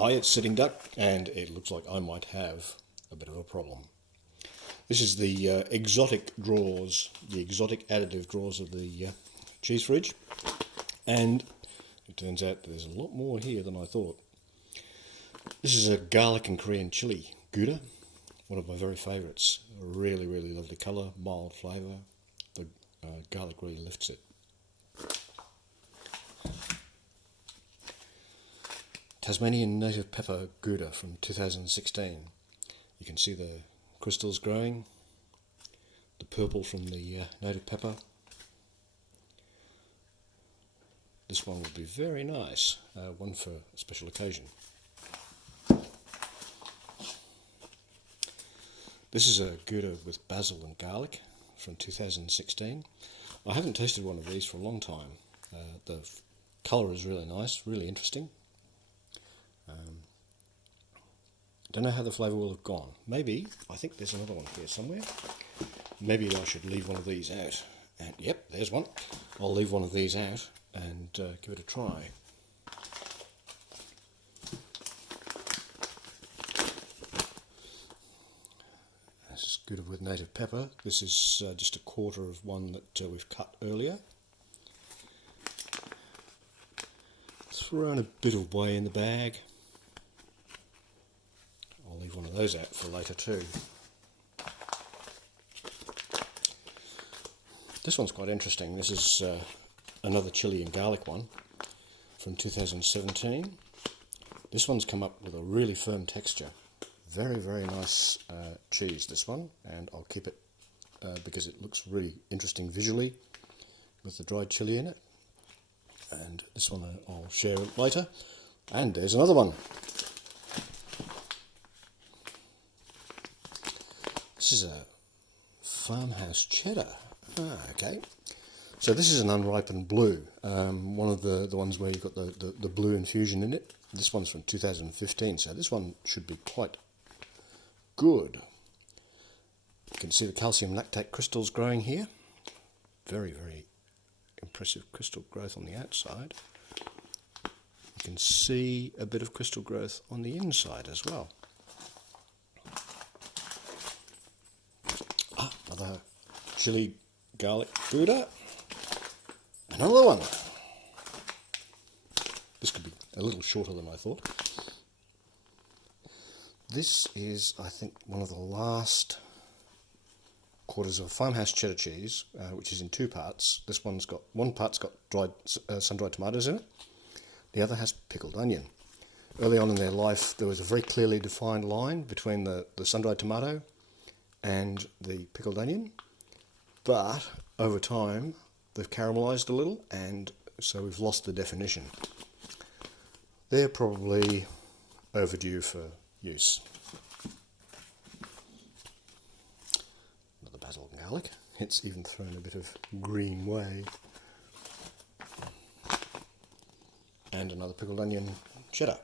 Hi, it's Sitting Duck, and it looks like I might have a bit of a problem. This is the exotic drawers, the exotic additive drawers of the cheese fridge, and it turns out there's a lot more here than I thought. This is a garlic and Korean chili Gouda, one of my very favourites. A really, really lovely colour, mild flavour. The garlic really lifts it. Tasmanian native pepper Gouda from 2016. You can see the crystals growing, the purple from the native pepper. This one would be very nice, one for a special occasion. This is a Gouda with basil and garlic from 2016. I haven't tasted one of these for a long time. The colour is really nice, really interesting. Don't know how the flavour will have gone. Maybe, I think there's another one here somewhere. Maybe I should leave one of these out. And yep, there's one. I'll leave one of these out and give it a try. This is Gouda with native pepper. This is just a quarter of one that we've cut earlier. Thrown a bit away in the bag. I'll leave one of those out for later too. This one's quite interesting. This is another chili and garlic one from 2017. This one's come up with a really firm texture. Very, very nice cheese, this one, and I'll keep it because it looks really interesting visually with the dried chili in it. And this one I'll share later. And there's another one. This is a farmhouse cheddar. Okay. So this is an unripened blue. One of the ones where you've got the blue infusion in it. This one's from 2015, so this one should be quite good. You can see the calcium lactate crystals growing here. Very, very impressive crystal growth on the outside. You can see a bit of crystal growth on the inside as well. Another chili garlic Gouda. Another one. This could be a little shorter than I thought. This is, I think, one of the last quarters of farmhouse cheddar cheese, which is in two parts. This one's got, one part's got dried, sun-dried tomatoes in it. The other has pickled onion. Early on in their life, there was a very clearly defined line between the sun-dried tomato and the pickled onion, but over time they've caramelized a little, and so we've lost the definition. They're probably overdue for use. Another basil and garlic. It's even thrown a bit of green way. And another pickled onion cheddar.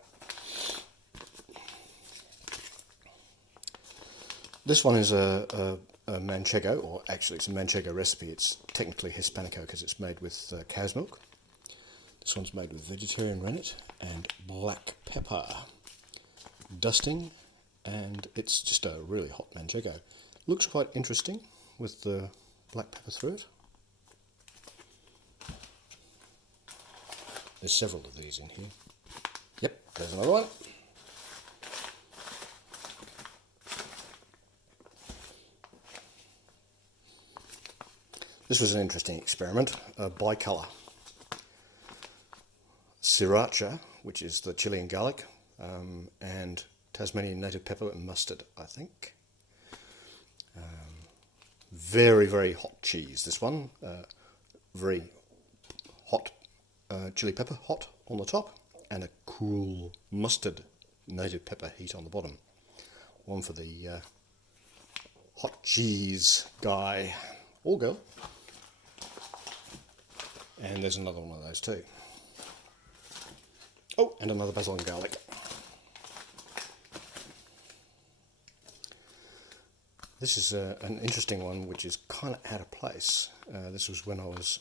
This one is a manchego, or actually it's a manchego recipe. It's technically Hispanico because it's made with cow's milk. This one's made with vegetarian rennet and black pepper. Dusting, and it's just a really hot manchego. Looks quite interesting with the black pepper through it. There's several of these in here. Yep, there's another one. This was an interesting experiment, bicolour. Sriracha, which is the chili and garlic, and Tasmanian native pepper and mustard, I think. Very, very hot cheese, this one. Very hot chili pepper, hot on the top, and a cool mustard native pepper heat on the bottom. One for the hot cheese guy or girl. And there's another one of those too. Oh, and another basil and garlic. This is an interesting one which is kind of out of place. This was when I was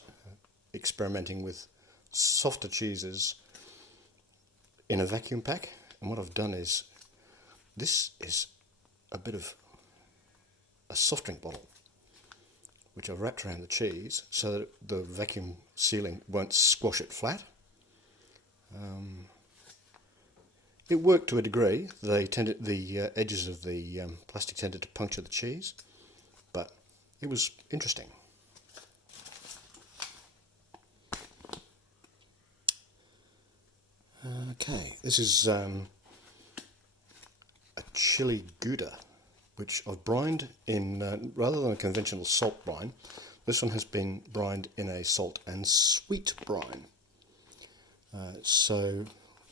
experimenting with softer cheeses in a vacuum pack And what I've done is, this is a bit of a soft drink bottle, which I've wrapped around the cheese so that the vacuum sealing won't squash it flat. It worked to a degree. The edges of the plastic tended to puncture the cheese, but it was interesting. Okay, this is a chili gouda, which I've brined in, rather than a conventional salt brine, this one has been brined in a salt and sweet brine. So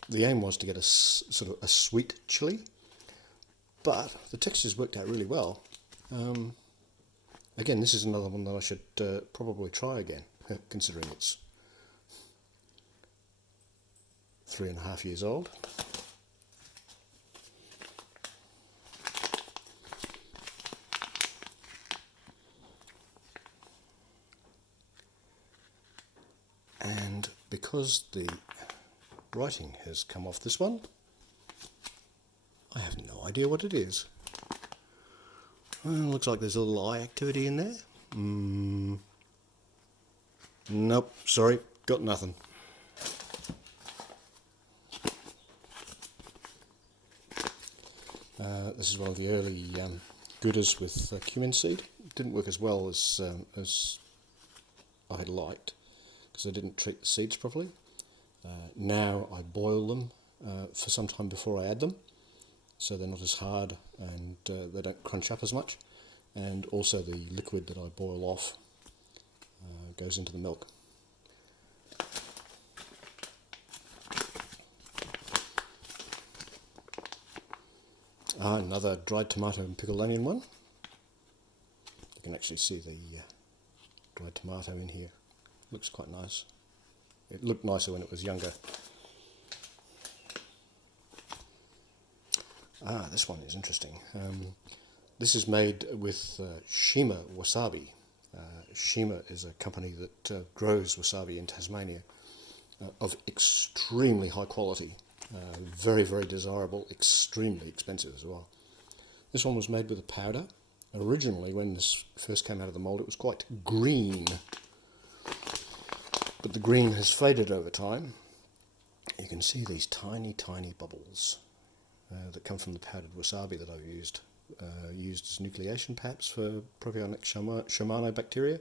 the aim was to get a sort of a sweet chili, but the textures worked out really well. Again, this is another one that I should probably try again, considering it's 3.5 years old. And because the writing has come off this one, I have no idea what it is. Well, looks like there's a little eye activity in there. Nope, sorry, got nothing. This is one of the early Goudas with cumin seed. It didn't work as well as I had liked, because I didn't treat the seeds properly. Now I boil them for some time before I add them, so they're not as hard and they don't crunch up as much. And also the liquid that I boil off goes into the milk. Another dried tomato and pickled onion one. You can actually see the dried tomato in here. Looks quite nice. It looked nicer when it was younger. This one is interesting. This is made with Shima wasabi. Shima is a company that grows wasabi in Tasmania of extremely high quality. Very, very desirable, extremely expensive as well. This one was made with a powder. Originally, when this first came out of the mould, it was quite green. But the green has faded over time. You can see these tiny, tiny bubbles that come from the powdered wasabi that I've used. Used as nucleation perhaps for propionic Shimano bacteria.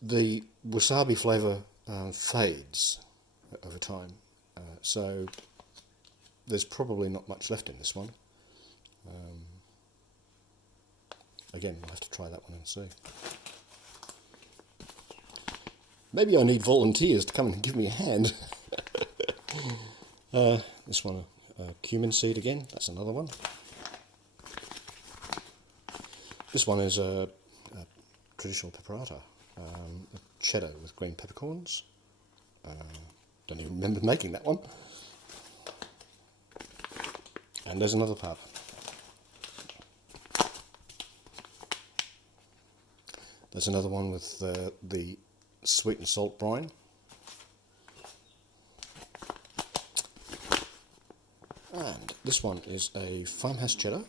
The wasabi flavour fades over time, so there's probably not much left in this one. Again, I'll have to try that one and see. Maybe I need volunteers to come and give me a hand. This one, cumin seed again, that's another one. This one is a traditional pepperata, a cheddar with green peppercorns. Don't even remember making that one. And there's another part. There's another one with the sweet and salt brine. And this one is a farmhouse cheddar,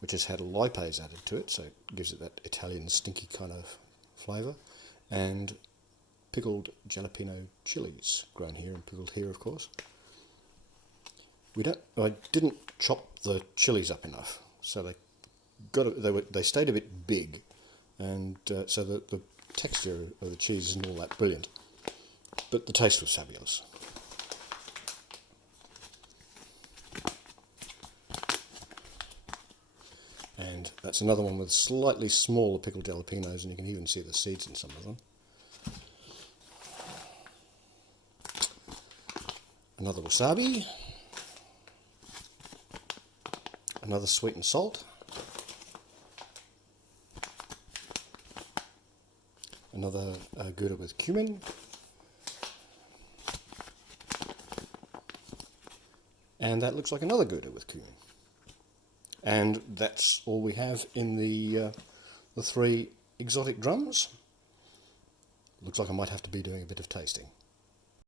which has had lipase added to it, so it gives it that Italian stinky kind of flavour. And pickled jalapeno chilies, grown here and pickled here, of course. I didn't chop the chilies up enough, so they stayed a bit big, and so the texture of the cheese isn't all that brilliant, but the taste was fabulous. And that's another one with slightly smaller pickled jalapenos, and you can even see the seeds in some of them. Another wasabi, another sweet and salt, another Gouda with cumin, and that looks like another Gouda with cumin. And that's all we have in the 3 exotic drums. Looks like I might have to be doing a bit of tasting.